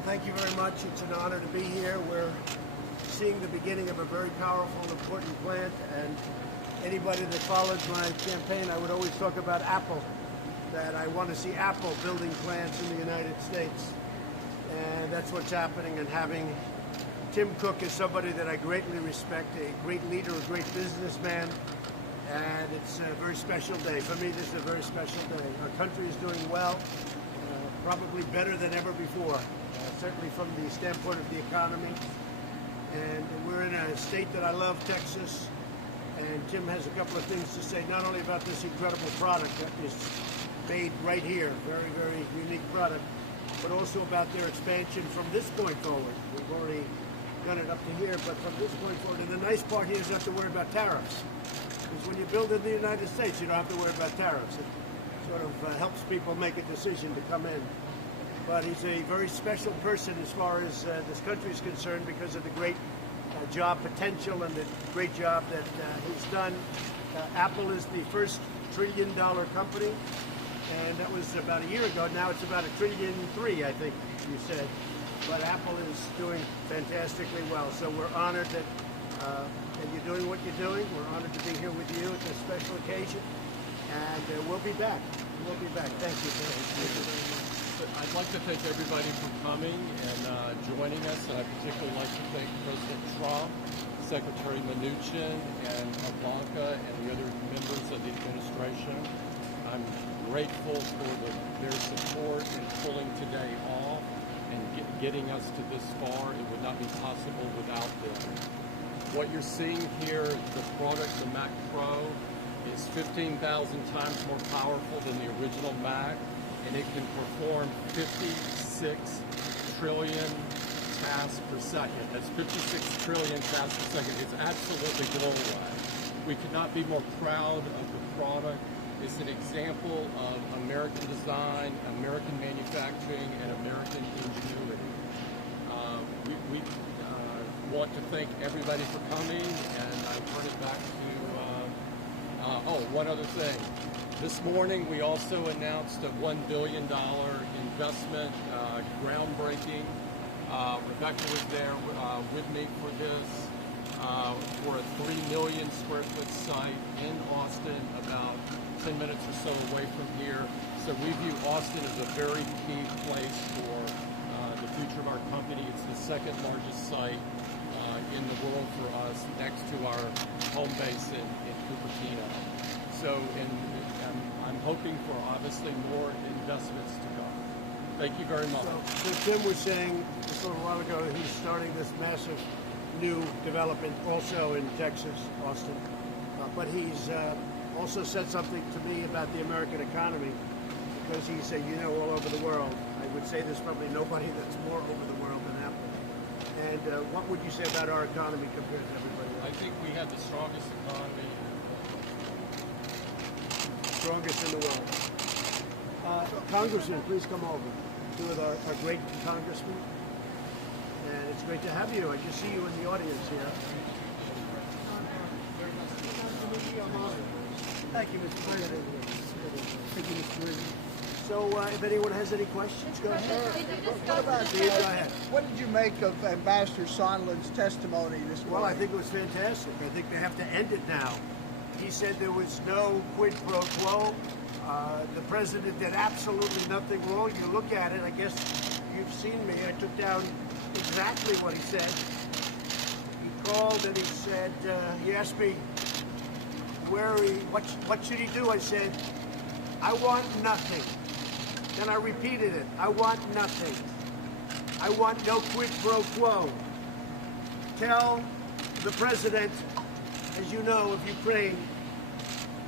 Well, thank you very much. It's an honor to be here. We're seeing the beginning of a very powerful, important plant, and anybody that follows my campaign, I would always talk about Apple, that I want to see Apple building plants in the United States. And that's what's happening, and having Tim Cook is somebody that I greatly respect, a great leader, a great businessman, and it's a very special day. For me, this is a very special day. Our country is doing well, probably better than ever before, certainly from the standpoint of the economy. And we're in a state that I love, Texas, and Tim has a couple of things to say, not only about this incredible product that is made right here, very, very unique product, but also about their expansion from this point forward. We've already done it up to here, but from this point forward, and the nice part here is you don't have to worry about tariffs. Because when you build in the United States, you don't have to worry about tariffs. It sort of helps people make a decision to come in. But he's a very special person as far as this country is concerned because of the great job potential and the great job that he's done. Apple is the first $1 trillion company, and that was about a year ago. Now it's about $1.3 trillion, I think you said. But Apple is doing fantastically well. So we're honored that you're doing what you're doing. We're honored to be here with you at this special occasion. And we'll be back. We'll be back. Thank you. Thank you very much. I'd like to thank everybody for coming and joining us. And I'd particularly like to thank President Trump, Secretary Mnuchin, and Ivanka, and the other members of the administration. I'm grateful for their support in pulling today off and getting us to this far. It would not be possible without them. What you're seeing here, the product, the Mac Pro, is 15,000 times more powerful than the original Mac, and it can perform 56 trillion tasks per second. That's 56 trillion tasks per second. It's absolutely glorious. We could not be more proud of the product. It's an example of American design, American manufacturing, and American ingenuity. We want to thank everybody for coming, and I turn it back to, one other thing. This morning we also announced a $1 billion investment, groundbreaking. Rebecca was there with me for this, for a 3 million square foot site in Austin, about 10 minutes or so away from here. So we view Austin as a very key place for the future of our company. It's the second largest site in the world for us, next to our home base in Cupertino. So I'm hoping for obviously more investments to come. Thank you very much. So Tim was saying just a little while ago that he's starting this massive new development also in Texas, Austin. But he's also said something to me about the American economy, because he said, all over the world. I would say there's probably nobody that's more over the world than Apple. And what would you say about our economy compared to everybody else? I think we have the strongest economy. Strongest in the world. Congressman, please come over. Two of our great congressmen. And it's great to have you. I can see you in the audience here. Thank you, Mr. President. Thank you, Mr. President. So if anyone has any questions, go ahead. What did you make of Ambassador Sondland's testimony this morning? Well, I think it was fantastic. I think they have to end it now. He said there was no quid pro quo. The president did absolutely nothing wrong. You look at it, I guess you've seen me. I took down exactly what he said. He called and he said, he asked me what should he do? I said, I want nothing. Then I repeated it. I want nothing. I want no quid pro quo. Tell the president, as you know, of Ukraine,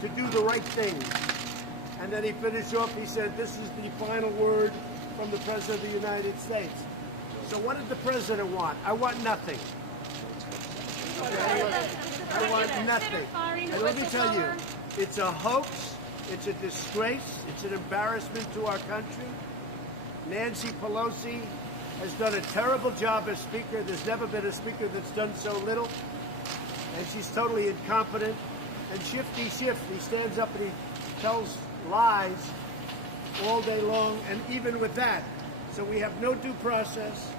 to do the right thing. And then he finished off, he said, this is the final word from the President of the United States. So what did the President want? I want nothing. I want nothing. And let me tell you, it's a hoax, it's a disgrace, it's an embarrassment to our country. Nancy Pelosi has done a terrible job as Speaker. There's never been a Speaker that's done so little. And she's totally incompetent. And Shifty, he stands up and he tells lies all day long. And even with that, So we have no due process.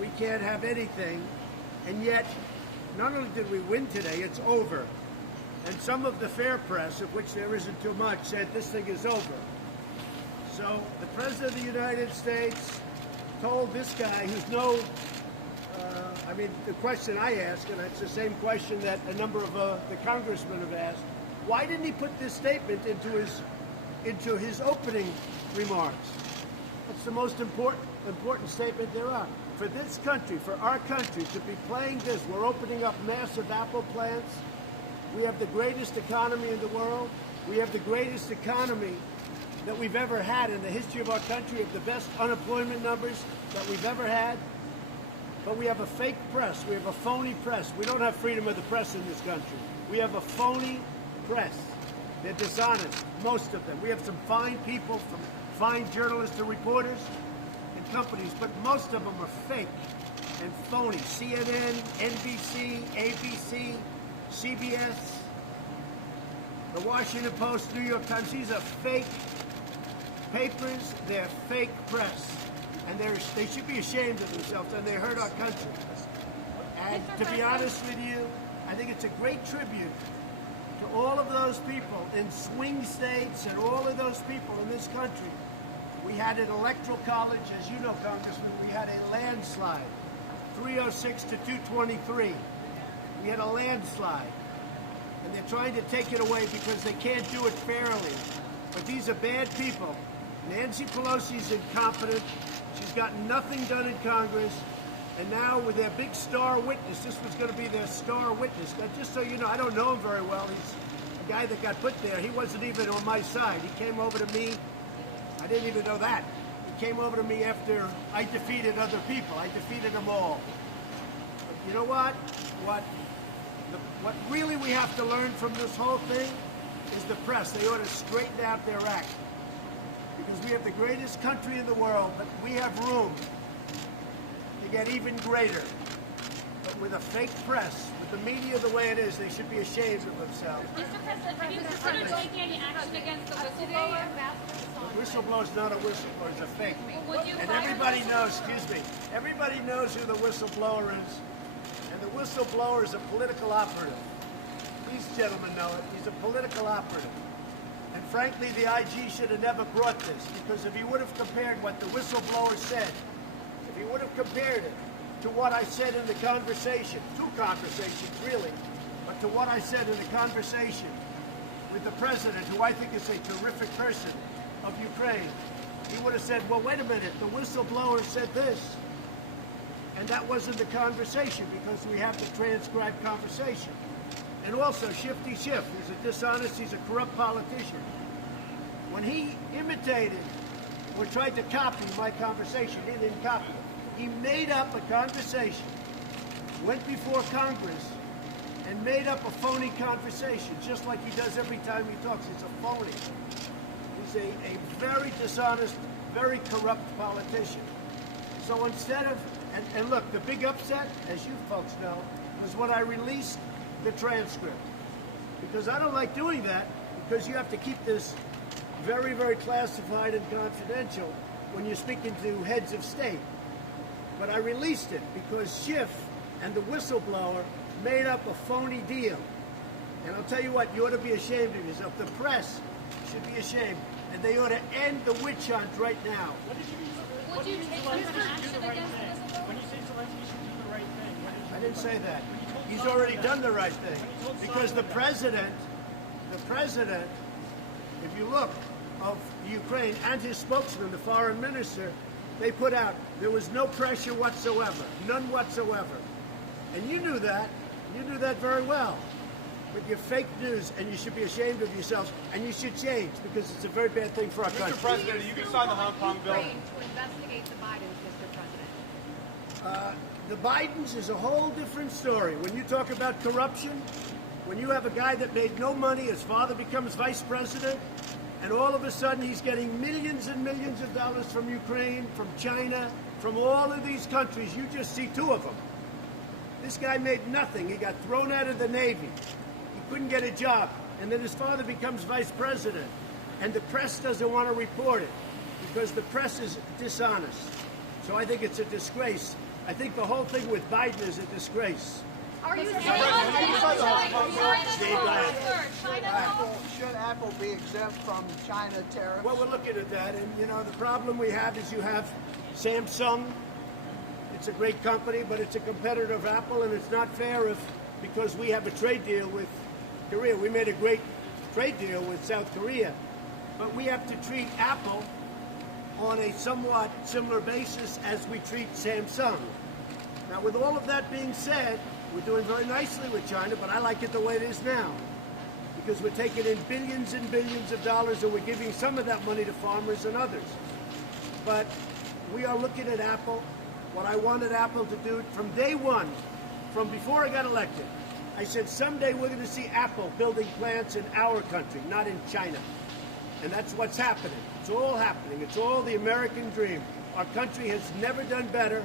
We can't have anything. And yet, not only did we win today, it's over. And some of the fair press, of which there isn't too much, said this thing is over. So the President of the United States told this guy who's the question I ask, and it's the same question that a number of the congressmen have asked, why didn't he put this statement into his opening remarks? It's the most important statement there are. For this country, for our country to be playing this, we're opening up massive Apple plants. We have the greatest economy in the world. We have the greatest economy that we've ever had in the history of our country. We have the best unemployment numbers that we've ever had. But we have a fake press. We have a phony press. We don't have freedom of the press in this country. We have a phony press. They're dishonest, most of them. We have some fine people, from fine journalists and reporters and companies, but most of them are fake and phony. CNN, NBC, ABC, CBS, the Washington Post, New York Times. These are fake papers. They're fake press. And they should be ashamed of themselves, and they hurt our country. And to be honest with you, I think it's a great tribute to all of those people in swing states and all of those people in this country. We had an electoral college, as you know, Congressman, we had a landslide, 306 to 223. We had a landslide. And they're trying to take it away because they can't do it fairly. But these are bad people. Nancy Pelosi's incompetent. She's gotten nothing done in Congress. And now with their big star witness, this was going to be their star witness. Now, just so you know, I don't know him very well. He's a guy that got put there. He wasn't even on my side. He came over to me. I didn't even know that. He came over to me after I defeated other people. I defeated them all. But you know what? What really we have to learn from this whole thing is the press. They ought to straighten out their act. Because we have the greatest country in the world, but we have room to get even greater. But with a fake press, with the media the way it is, they should be ashamed of themselves. Mr. President, have you considered taking any action against the whistleblower? The whistleblower's not a whistleblower, it's a fake. Would you And fire everybody the knows, everybody knows who the whistleblower is. And the whistleblower is a political operative. These gentlemen know it. He's a political operative. And frankly, the IG should have never brought this, because if he would have compared what the whistleblower said, if he would have compared it to what I said in the conversation, two conversations really, but to what I said in the conversation with the president, who I think is a terrific person of Ukraine, he would have said, well, wait a minute, the whistleblower said this. And that wasn't the conversation, because we have the transcribed conversation. And also, Shifty Schiff, who's a dishonest, he's a corrupt politician. When he imitated or tried to copy my conversation, he didn't copy it. He made up a conversation, went before Congress, and made up a phony conversation, just like he does every time he talks. It's a phony. He's a very dishonest, very corrupt politician. So instead of, and look, the big upset, as you folks know, was when I released the transcript. Because I don't like doing that, because you have to keep this very, very classified and confidential when you're speaking to heads of state. But I released it because Schiff and the whistleblower made up a phony deal. And I'll tell you what, you ought to be ashamed of yourself. The press should be ashamed. And they ought to end the witch hunt right now. Would you take some action against the whistleblower? When you say Zelensky should do the right thing, I didn't say that. He's already done the right thing. Because the president, if you look, of Ukraine and his spokesman, the foreign minister, they put out, there was no pressure whatsoever, none whatsoever. And you knew that. You knew that very well. But you're fake news, and you should be ashamed of yourselves, and you should change, because it's a very bad thing for our country. Mr. President, you can sign the Hong Kong bill. To investigate the Bidens, Mr. President. The Bidens is a whole different story. When you talk about corruption, when you have a guy that made no money, his father becomes vice president, and all of a sudden he's getting millions and millions of dollars from Ukraine, from China, from all of these countries. You just see two of them. This guy made nothing. He got thrown out of the Navy. He couldn't get a job. And then his father becomes vice president. And the press doesn't want to report it because the press is dishonest. So I think it's a disgrace. I think the whole thing with Biden is a disgrace. Are you Steve, Should Apple be exempt from China tariffs? Well, we're looking at that, and you know the problem we have is you have Samsung. It's a great company, but it's a competitor of Apple, and it's not fair if because we have a trade deal with Korea. We made a great trade deal with South Korea, but we have to treat Apple on a somewhat similar basis as we treat Samsung. Now, with all of that being said, we're doing very nicely with China, but I like it the way it is now because we're taking in billions and billions of dollars and we're giving some of that money to farmers and others. But we are looking at Apple. What I wanted Apple to do from day one, from before I got elected, I said someday we're going to see Apple building plants in our country, not in China. And that's what's happening. It's all happening. It's all the American dream. Our country has never done better.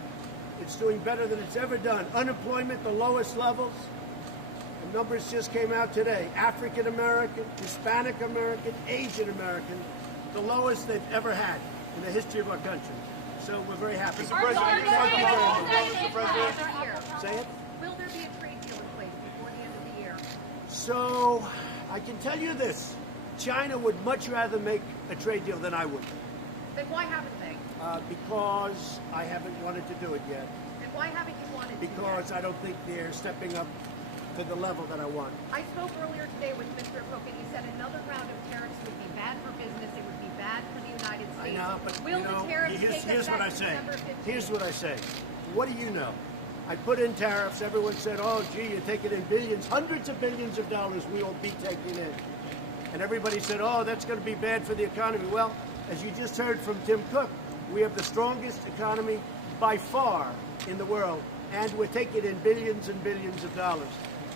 It's doing better than it's ever done. Unemployment, the lowest levels. The numbers just came out today. African American, Hispanic American, Asian American, the lowest they've ever had in the history of our country. So we're very happy. Mr. President, Thank you very much. Mr. President. Say it. Will there be a trade deal in place before the end of the year? So I can tell you this. China would much rather make a trade deal than I would. Then why haven't they? Because I haven't wanted to do it yet. And why haven't you wanted to Because yet? I don't think they're stepping up to the level that I want. I spoke earlier today with Mr. Cook, and he said another round of tariffs would be bad for business. It would be bad for the United I States. know, but Will you know, the tariffs take here's us what I back to say. December 15th? Here's what I say. What do you know? I put in tariffs. Everyone said, "Oh, gee, you're taking in billions, hundreds of billions of dollars. We will be taking in." And everybody said, "Oh, that's going to be bad for the economy." Well, as you just heard from Tim Cook, we have the strongest economy by far in the world, and we're taking in billions and billions of dollars.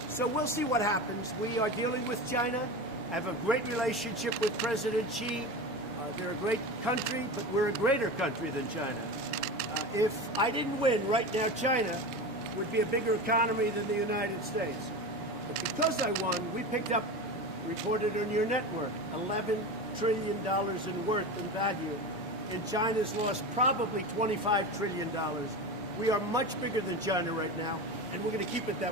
So we'll see what happens. We are dealing with China. I have a great relationship with President Xi. They're a great country, but we're a greater country than China. If I didn't win right now, China would be a bigger economy than the United States. But because I won, we picked up, reported on your network, $11 trillion in worth and value. And China's lost probably $25 trillion. We are much bigger than China right now, and we're going to keep it that way.